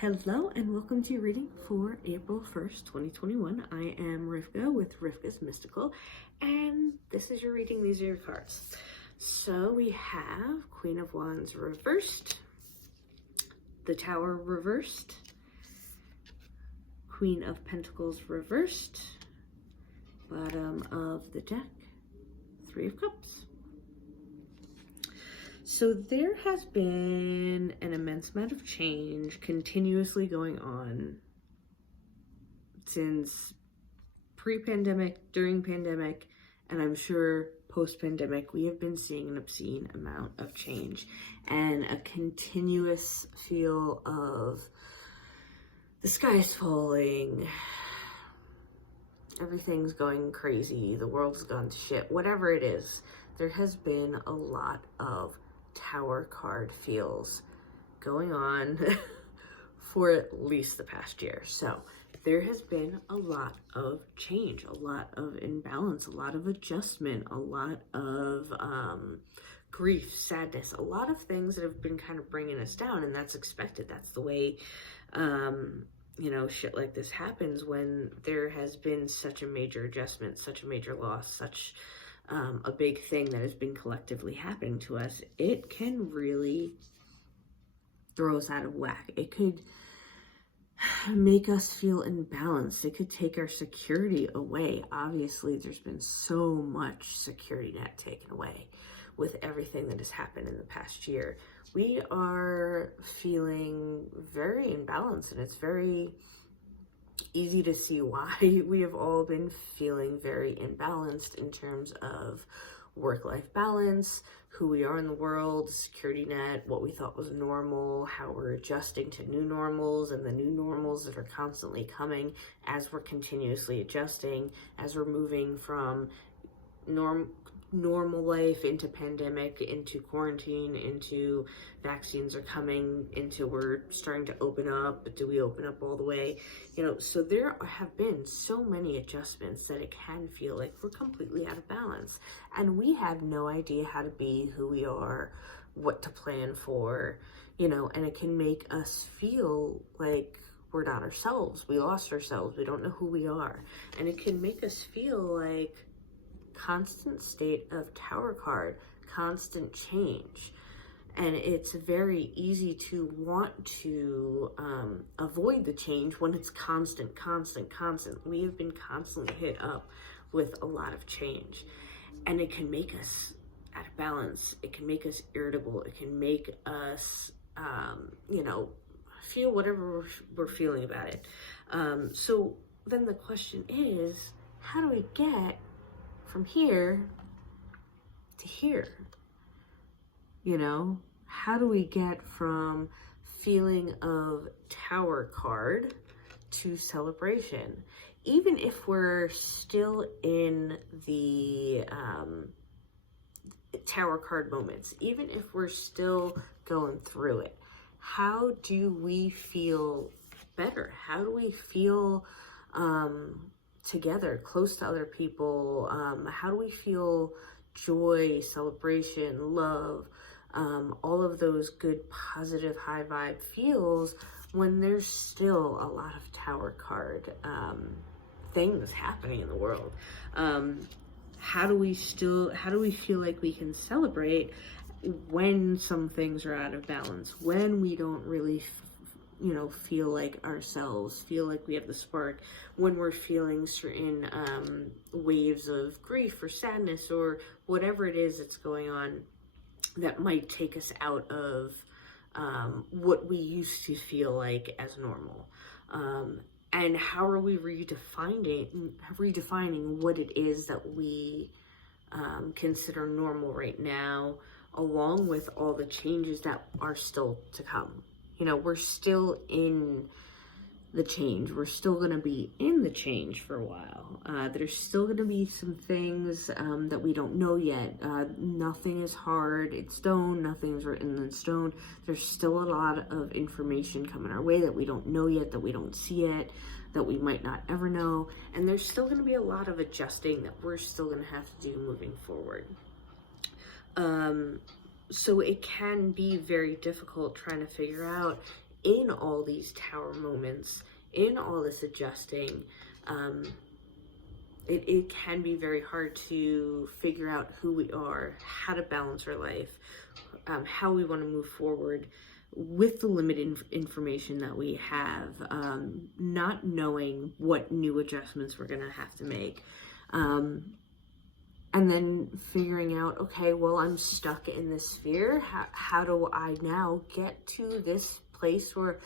Hello and welcome to your reading for April 1st, 2021. I am Rivka with Rivka's Mystical, and this is your reading. These are your cards. So we have Queen of Wands reversed, the Tower reversed, Queen of Pentacles reversed, bottom of the deck, Three of Cups. So there has been an immense amount of change continuously going on since pre-pandemic, during pandemic, and I'm sure post-pandemic. We have been seeing an obscene amount of change and a continuous feel of the sky's falling, everything's going crazy, the world's gone to shit, whatever it is. There has been a lot of Tower card feels going on for at least the past year. So there has been a lot of change, a lot of imbalance, a lot of adjustment, a lot of grief, sadness, a lot of things that have been kind of bringing us down, and that's expected. That's the way shit like this happens when there has been such a major adjustment, such a major loss, such a big thing that has been collectively happening to us. It can really throw us out of whack. It could make us feel imbalanced. It could take our security away. Obviously, there's been so much security net taken away with everything that has happened in the past year. We are feeling very imbalanced, and it's very easy to see why we have all been feeling very imbalanced in terms of work-life balance, who we are in the world, security net, what we thought was normal, how we're adjusting to new normals, and the new normals that are constantly coming as we're continuously adjusting, as we're moving from normal life into pandemic, into quarantine, into vaccines are coming, into we're starting to open up, but do we open up all the way? So there have been so many adjustments that it can feel like we're completely out of balance, and we have no idea how to be who we are, what to plan for, and it can make us feel like we're not ourselves. We lost ourselves. We don't know who we are, and it can make us feel like constant state of Tower card, constant change. And it's very easy to want to avoid the change when it's constant. We have been constantly hit up with a lot of change, and it can make us out of balance. It can make us irritable. It can make us, feel whatever we're feeling about it. So then the question is, how do we get from here to here? How do we get from feeling of Tower card to celebration? Even if we're still in the Tower card moments, even if we're still going through it, how do we feel better? How do we feel together, close to other people? How do we feel joy, celebration, love, all of those good, positive, high vibe feels when there's still a lot of Tower card things happening in the world? How do we feel like we can celebrate when some things are out of balance, when we don't really feel like ourselves, feel like we have the spark, when we're feeling certain waves of grief or sadness or whatever it is that's going on that might take us out of what we used to feel like as normal. And how are we redefining what it is that we consider normal right now, along with all the changes that are still to come? We're still in the change. We're still going to be in the change for a while. There's still going to be some things that we don't know yet. Nothing is hard. It's stone. Nothing's written in stone. There's still a lot of information coming our way that we don't know yet, that we don't see yet, that we might not ever know. And there's still going to be a lot of adjusting that we're still going to have to do moving forward. So it can be very difficult trying to figure out in all these tower moments, in all this adjusting, it can be very hard to figure out who we are, how to balance our life, how we want to move forward with the limited information that we have, not knowing what new adjustments we're going to have to make. And then figuring out, okay, well, I'm stuck in this sphere. How do I now get to this place where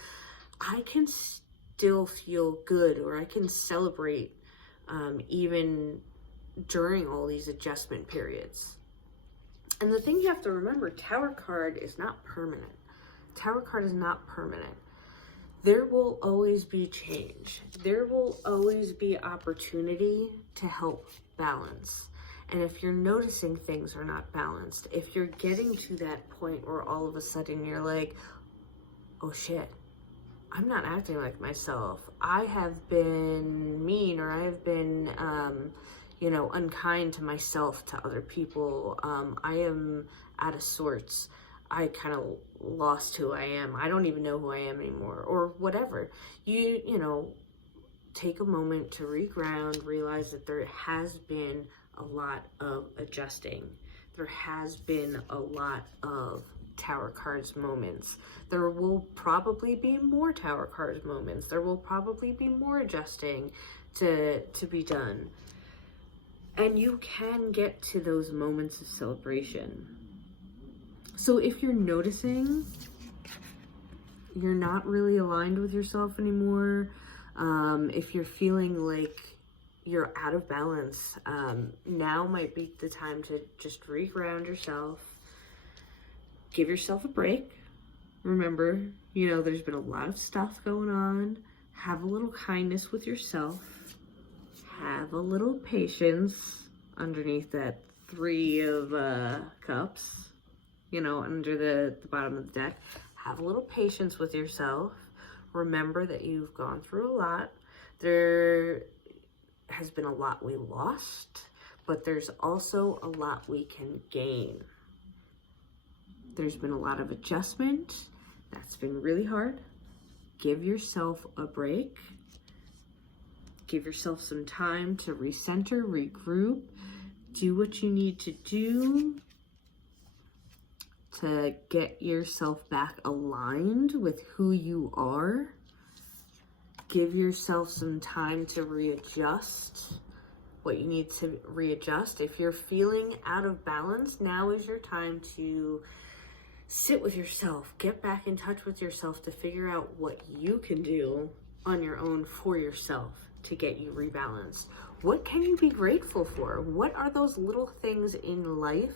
I can still feel good, or I can celebrate even during all these adjustment periods? And the thing you have to remember, Tower card is not permanent. Tower card is not permanent. There will always be change. There will always be opportunity to help balance. And if you're noticing things are not balanced, if you're getting to that point where all of a sudden you're like, oh shit, I'm not acting like myself. I have been mean, or I have been, unkind to myself, to other people. I am out of sorts. I kind of lost who I am. I don't even know who I am anymore, or whatever. You take a moment to reground, realize that there has been a lot of adjusting. There has been a lot of Tower cards moments. There will probably be more Tower cards moments. There will probably be more adjusting to be done. And you can get to those moments of celebration. So if you're noticing you're not really aligned with yourself anymore, if you're feeling like you're out of balance, now might be the time to just reground yourself, give yourself a break. Remember, there's been a lot of stuff going on. Have a little kindness with yourself. Have a little patience underneath that 3 of cups, under the bottom of the deck. Have a little patience with yourself. Remember that you've gone through a lot. There has been a lot we lost, but there's also a lot we can gain. There's been a lot of adjustment. That's been really hard. Give yourself a break. Give yourself some time to recenter, regroup, do what you need to do to get yourself back aligned with who you are. Give yourself some time to readjust what you need to readjust. If you're feeling out of balance, now is your time to sit with yourself, get back in touch with yourself to figure out what you can do on your own for yourself to get you rebalanced. What can you be grateful for? What are those little things in life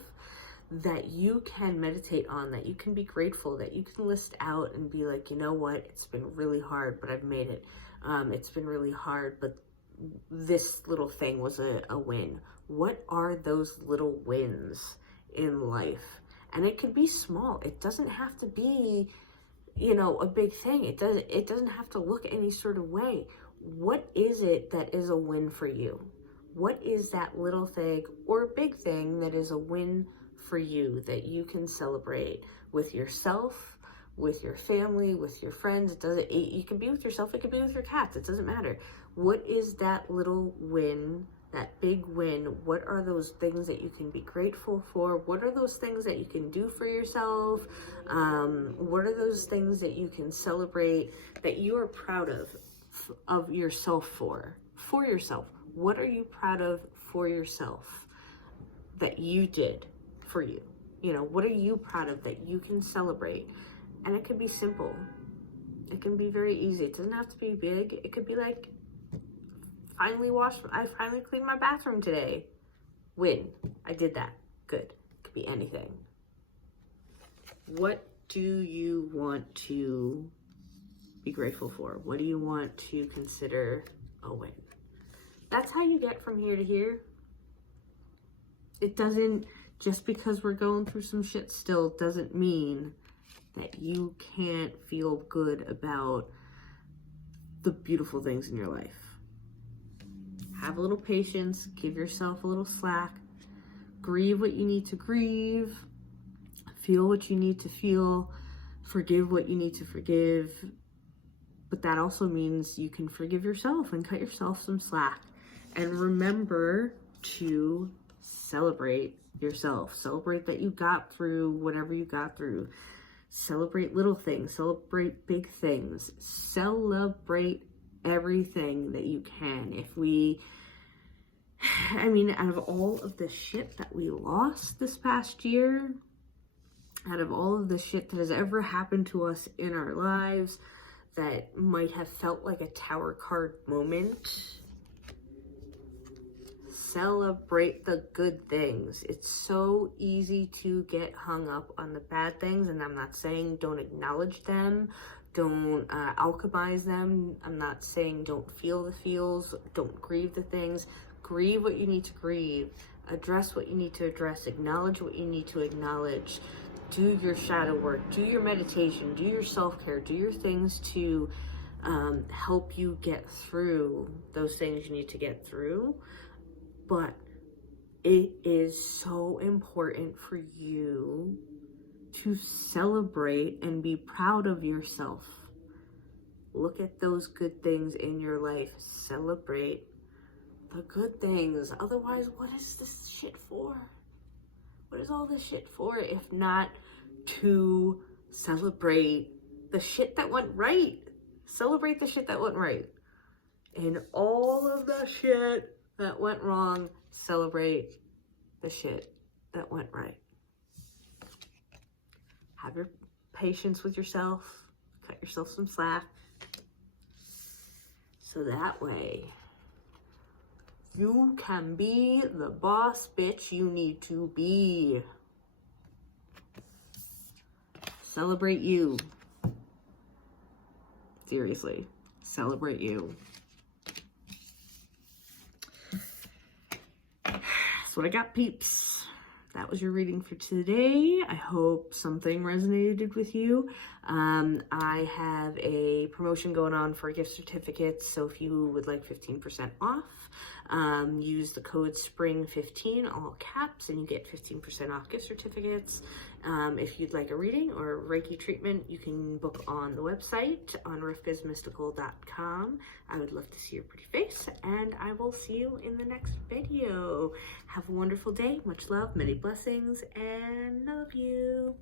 that you can meditate on, that you can be grateful, that you can list out and be like, you know what, it's been really hard, but I've made it. It's been really hard, but this little thing was a win. What are those little wins in life? And it could be small. It doesn't have to be, a big thing. It doesn't have to look any sort of way. What is it that is a win for you? What is that little thing or big thing that is a win for you that you can celebrate with yourself, with your family, with your friends? You can be with yourself, it could be with your cats, it doesn't matter. What is that little win, that big win? What are those things that you can be grateful for? What are those things that you can do for yourself? What are those things that you can celebrate that you are proud of yourself for yourself? What are you proud of for yourself that you did for you? What are you proud of that you can celebrate? And it could be simple. It can be very easy. It doesn't have to be big. It could be like, I finally cleaned my bathroom today. Win. I did that. Good. It could be anything. What do you want to be grateful for? What do you want to consider a win? That's how you get from here to here. It doesn't, just because we're going through some shit still, doesn't mean that you can't feel good about the beautiful things in your life. Have a little patience, give yourself a little slack, grieve what you need to grieve, feel what you need to feel, Forgive what you need to forgive. But that also means you can forgive yourself and cut yourself some slack. And remember to celebrate yourself. Celebrate that you got through whatever you got through. Celebrate little things. Celebrate big things. Celebrate everything that you can. Out of all of the shit that we lost this past year, out of all of the shit that has ever happened to us in our lives that might have felt like a tower card moment, celebrate the good things. It's so easy to get hung up on the bad things, and I'm not saying don't acknowledge them, don't alchemize them. I'm not saying don't feel the feels, don't grieve the things. Grieve what you need to grieve, address what you need to address, acknowledge what you need to acknowledge. Do your shadow work, do your meditation, do your self-care, do your things to help you get through those things you need to get through. But it is so important for you to celebrate and be proud of yourself. Look at those good things in your life. Celebrate the good things. Otherwise, what is this shit for? What is all this shit for if not to celebrate the shit that went right? Celebrate the shit that went right. And all of the shit that went wrong, celebrate the shit that went right. Have your patience with yourself. Cut yourself some slack. So that way, you can be the boss bitch you need to be. Celebrate you. Seriously, celebrate you. That's what I got, peeps. That was your reading for today. I hope something resonated with you. I have a promotion going on for gift certificates, so if you would like 15% off, use the code SPRING15, all caps, and you get 15% off gift certificates. If you'd like a reading or a Reiki treatment, you can book on the website on rifkasmystical.com. I would love to see your pretty face, and I will see you in the next video. Have a wonderful day. Much love, many blessings, and love you.